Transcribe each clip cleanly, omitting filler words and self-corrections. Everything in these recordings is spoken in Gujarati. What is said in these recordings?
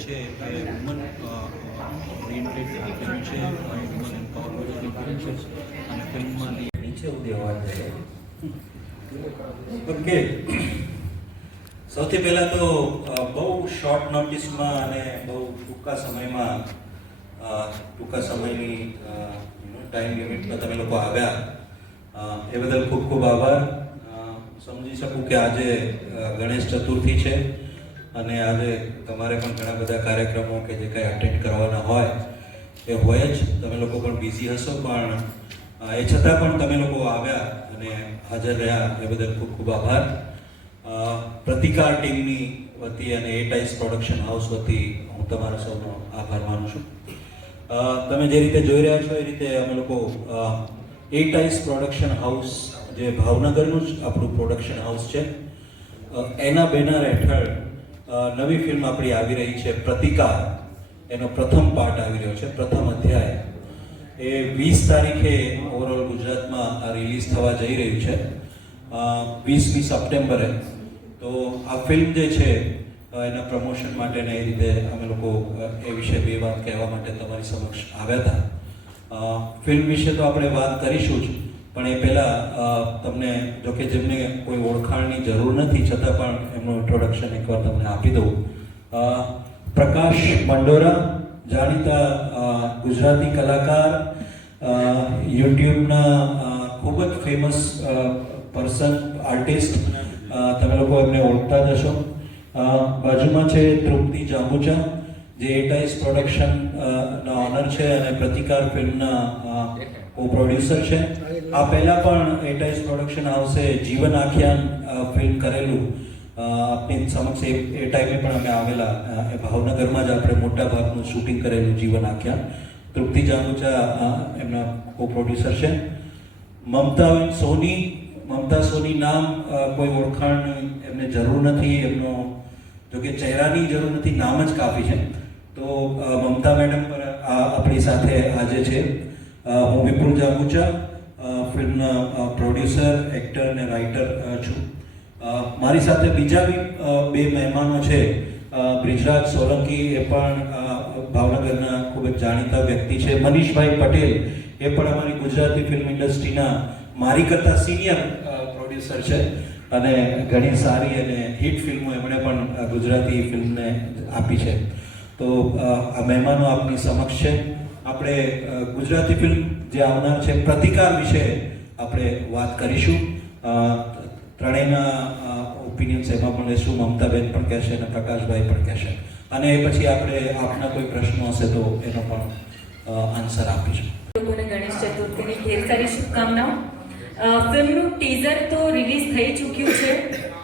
છે એ વુમન ઓરિએન્ટેડ ફિલ્મ છે, વુમન એમ્પાવરમેન્ટની ફિલ્મ છે અને ફિલ્મમાં નીચે સુધી અવાજ જાય. ઓકે, સૌથી પહેલાં તો બહુ શોર્ટ નોટિસમાં અને બહુ ટૂંકા સમયની ટાઈમ લિમિટમાં તમે લોકો આવ્યા એ બદલ ખૂબ ખૂબ આભાર. સમજી શકું કે આજે ગણેશ ચતુર્થી છે અને આજે તમારે પણ ઘણા બધા કાર્યક્રમો કે જે કંઈ અટેન્ડ કરવાના હોય એ હોય જ, તમે લોકો પણ બિઝી હશો, પણ એ છતાં પણ તમે લોકો આવ્યા અને હાજર રહ્યા એ બદલ ખૂબ ખૂબ આભાર. પ્રતિકાર ટીમની વતી અને એ ટાઈસ પ્રોડક્શન હાઉસ વતી હું તમારા સૌનો આભાર માનું છું. તમે જે રીતે જોઈ રહ્યા છો એ રીતે અમે લોકો એ ટાઈસ પ્રોડક્શન હાઉસ જે ભાવનગરનું જ આપણું પ્રોડક્શન હાઉસ છે, એના બેનર હેઠળ નવી ફિલ્મ આપણી આવી રહી છે પ્રતિકાર. એનો પ્રથમ પાર્ટ આવી રહ્યો છે, પ્રથમ અધ્યાય. એ 20 તારીખે ઓવરઓલ ગુજરાતમાં આ રિલીઝ થવા જઈ રહ્યું છે, 20મી સપ્ટેમ્બરે. તો આ ફિલ્મ જે છે એના પ્રમોશન માટે ને એ રીતે અમે લોકો એ વિશે બે વાત કહેવા માટે તમારી સમક્ષ આવ્યા હતા. ફિલ્મ વિશે તો આપણે વાત કરીશું જ, પણ એ પહેલાં તમને, જો કે જેમને કોઈ ઓળખાણની જરૂર નથી છતાં પણ એમનું ઇન્ટ્રોડક્શન એકવાર તમને આપી દઉં. પ્રકાશ મંડોરા, જાણીતા ગુજરાતી કલાકાર, યુટ્યુબના ખૂબ જ ફેમસ પર્સન, આર્ટિસ્ટ, તમે લોકો એમને ઓળખતા જ હશો. બાજુમાં છે તૃપ્તિ જાંબુચા, જે એ ટાઈસ પ્રોડક્શનના ઓનર છે અને પ્રતિકાર ફિલ્મના કો પ્રોડ્યુસર છે. આ પહેલાં પણ એ ટાઈસ પ્રોડક્શન હાઉસે જીવન આખ્યાન ફિલ્મ કરેલું આપની સમક્ષ એ ટાઈમે પણ અમે આવેલા. એ ભાવનગરમાં જ આપણે મોટા ભાગનું શૂટિંગ કરેલું જીવન આખ્યાન. તૃપ્તિ જાંબુચા એમના કો પ્રોડ્યુસર છે. મમતા સોની નામ કોઈ ઓળખાણ એમને જરૂર નથી, એમનો જો કે ચહેરાની જરૂર નથી, નામ જ કાફી છે. તો મમતા મેડમ પર આપણી સાથે આજે છે. હું વિપુલ જાંબુચા, ફિલ્મના પ્રોડ્યુસર, એક્ટર અને રાઇટર છું. મારી સાથે બીજા બી બે મહેમાનો છે. બ્રિજરાજ સોલંકી, એ પણ ભાવનગરના ખૂબ જ જાણીતા વ્યક્તિ છે. મનીષભાઈ પટેલ, એ પણ અમારી ગુજરાતી ફિલ્મ ઇન્ડસ્ટ્રીના મારી કરતાં સિનિયર પ્રોડ્યુસર છે અને ઘણી સારી અને હિટ ફિલ્મો એમણે પણ ગુજરાતી ફિલ્મને આપી છે. તો આ મહેમાનો આપની સમક્ષ છે. આપણે ગુજરાતી ફિલ્મ જે આવનાર છે પ્રતિકાર વિશે આપણે વાત કરીશું. ત્રણેયના ઓપિનિયન્સ એમાં પણ લેશું. મમતાબેન પણ કહેશે અને પ્રકાશભાઈ પણ કહેશે, અને એ પછી આપણે આપના કોઈ પ્રશ્નો હશે તો એનો પણ આન્સર આપીશું. લોકોને ગણેશ ચતુર્થીની ઢેર સારી શુભકામનાઓ. ફિલ્મનું ટીઝર તો રિલીઝ થઈ ચૂક્યું છે.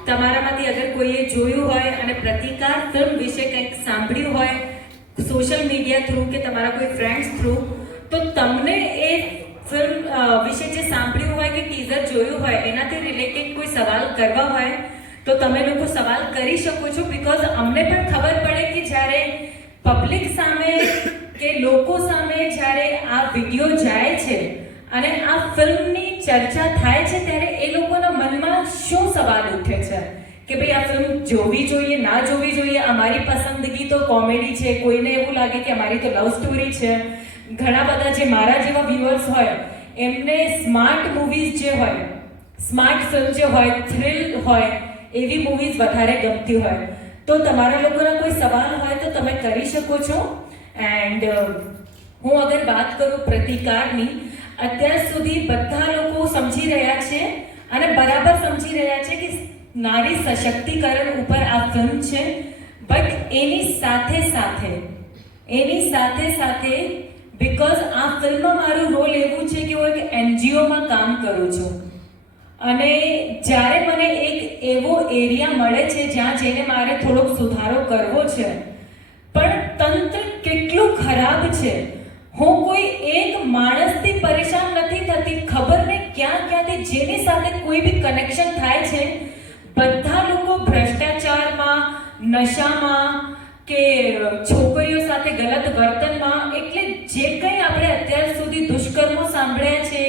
તમારામાંથી અગર કોઈએ જોયું હોય અને પ્રતિકાર ફિલ્મ વિશે કંઈક સાંભળ્યું હોય સોશિયલ મીડિયા થ્રુ કે તમારા કોઈ ફ્રેન્ડ્સ થ્રુ, તો તમને એ ફિલ્મ વિશે જે સાંભળ્યું હોય કે ટીઝર જોયું હોય એનાથી રિલેટેડ કોઈ સવાલ કરવા હોય તો તમે લોકો સવાલ કરી શકો છો. બિકોઝ અમને પણ ખબર પડે કે જ્યારે પબ્લિક સામે કે લોકો સામે જ્યારે આ વિડીયો જાય છે અને આ ફિલ્મની ચર્ચા થાય છે ત્યારે એ લોકોના મનમાં શું સવાલ ઉઠે છે કે ભાઈ આ ફિલ્મ જોવી જોઈએ, ના જોવી જોઈએ. અમારી પસંદગી તો કોમેડી છે, કોઈને એવું લાગે કે અમારી તો લવ સ્ટોરી છે. ઘણા બધા જે મારા જેવા વ્યુઅર્સ હોય એમને સ્માર્ટ મૂવીઝ જે હોય, સ્માર્ટ ફિલ્મ જે હોય, થ્રિલ હોય, એવી મૂવીઝ વધારે ગમતી હોય. તો તમારા લોકોના કોઈ સવાલ હોય તો તમે કરી શકો છો. એન્ડ હું અગર વાત કરું પ્રતિકારની, અત્યાર સુધી બધા લોકો સમજી રહ્યા છે અને બરાબર સમજી રહ્યા છે કે નારી સશક્તિકરણ ઉપર આ ફિલ્મ છે. બટ એની સાથે સાથે બિકોઝ આ ફિલ્મમાં મારું રોલ એવું છે કે હું એક NGOમાં કામ કરું છું અને જ્યારે મને એક એવો એરિયા મળે છે જ્યાં જઈને મારે થોડોક સુધારો કરવો છે, પણ તંત્ર કેટલું ખરાબ છે. હું કોઈ એક માણસથી પરેશાન નથી થતી, ખબર નહીં ક્યાંથી જેની સાથે કોઈ બી કનેક્શન થાય છે બધા લોકો ભ્રષ્ટાચારમાં, નશામાં કે છોકરીઓ સાથે ગલત વર્તનમાં. એટલે જે કંઈ આપણે અત્યાર સુધી દુષ્કર્મો સાંભળ્યા છે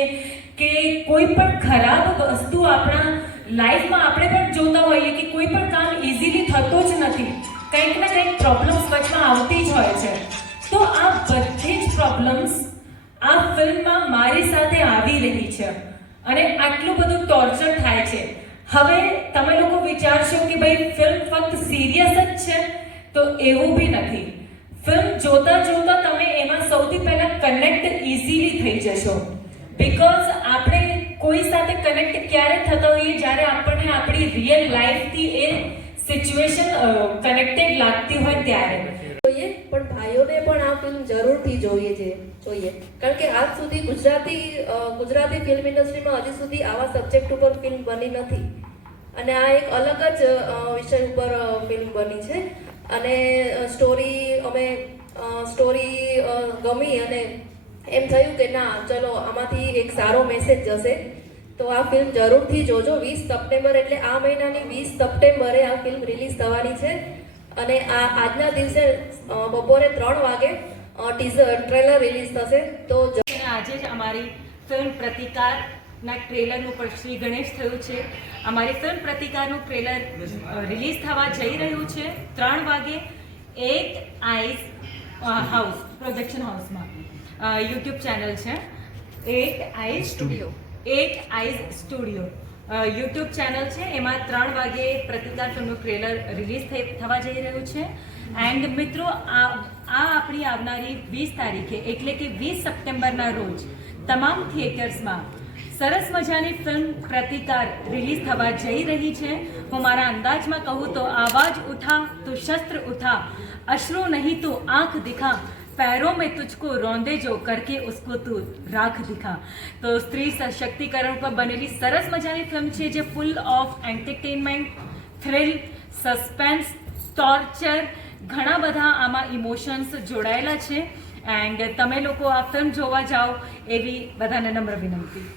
કે કોઈ પણ ખરાબ વસ્તુ આપણા લાઈફમાં આપણે પણ જોતા હોઈએ કે કોઈ પણ કામ ઇઝીલી થતો જ નથી. કંઈક ના કંઈક પ્રોબ્લેમ્સ વચમાં આવતી જ હોય છે. તો આ બધી જ પ્રોબ્લેમ્સ આ ફિલ્મમાં મારી સાથે આવી રહી છે અને આટલું બધું ટોર્ચર થાય છે. હવે તમે લોકો વિચારશો કે ભાઈ ફિલ્મ ફક્ત સિરિયસ જ છે, તો એવું બી નથી. ફિલ્મ જોતા જોતા તમે એમાં સૌથી પહેલા કનેક્ટ ઇઝીલી થઈ જશો. બીકોઝ આપણે કોઈ સાથે કનેક્ટ ક્યારે થતા હોઈએ જ્યારે આપણને આપણી રિયલ લાઈફથી એ સિચ્યુએશન કનેક્ટેડ લાગતી હોય ત્યારે. જોઈએ પણ ભાઈઓને પણ આ ફિલ્મ જરૂરથી જોઈએ. કારણ કે આજ સુધી ગુજરાતી ફિલ્મ ઇન્ડસ્ટ્રીમાં હજી સુધી આવા સબ્જેક્ટ ઉપર ફિલ્મ બની નથી અને આ એક અલગ જ વિષય ઉપર ફિલ્મ બની છે. અને સ્ટોરી ગમી અને એમ થયું કે ના ચલો આમાંથી એક સારો મેસેજ જશે. તો આ ફિલ્મ જરૂરથી જોજો. 20 સપ્ટેમ્બર એટલે આ મહિનાની 20 સપ્ટેમ્બરે આ ફિલ્મ રિલીઝ થવાની છે અને આજના દિવસે બપોરે 3 વાગે ટ્રેલર રિલીઝ થશે. તો આજે જ અમારી ફિલ્મ પ્રતિકારના ટ્રેલરનું પણ શ્રી ગણેશ થયું છે. અમારી ફિલ્મ પ્રતિકારનું ટ્રેલર રિલીઝ થવા જઈ રહ્યું છે 3 વાગે 8 આઈઝ હાઉસ પ્રોજેક્શન હાઉસમાં. યુટ્યુબ ચેનલ છે 8 આઈઝ સ્ટુડિયો યુટ્યુબ ચેનલ છે. એમાં 3 વાગે પ્રતિકાર ફિલ્મનું ટ્રેલર રિલીઝ થવા જઈ રહ્યું છે. એન્ડ મિત્રો આ આપણી આવનારી 20 તારીખે એટલે કે 20 સપ્ટેમ્બરના રોજ તમામ થિયેટર્સમાં સરસ મજાની ફિલ્મ પ્રતિકાર રિલીઝ થવા જઈ રહી છે. હું મારા અંદાજમાં કહું તો આવાજ ઉઠા તો શસ્ત્ર ઉઠા, અશ્રુ નહીં તો આંખ દિખા, पैरों में तुझको रौंदे जो करके उसको तू राख दिखા. તો સ્ત્રી સશક્તિકરણ પર બનેલી સરસ મજાની ફિલ્મ છે જે full of entertainment, thrill, suspense, torture, ઘણા બધા આમાં ઇમોશન્સ જોડાયેલા છે. એન્ડ તમે લોકો આ ફિલ્મ જોવા જાઓ એવી બધાને નમ્ર વિનંતી.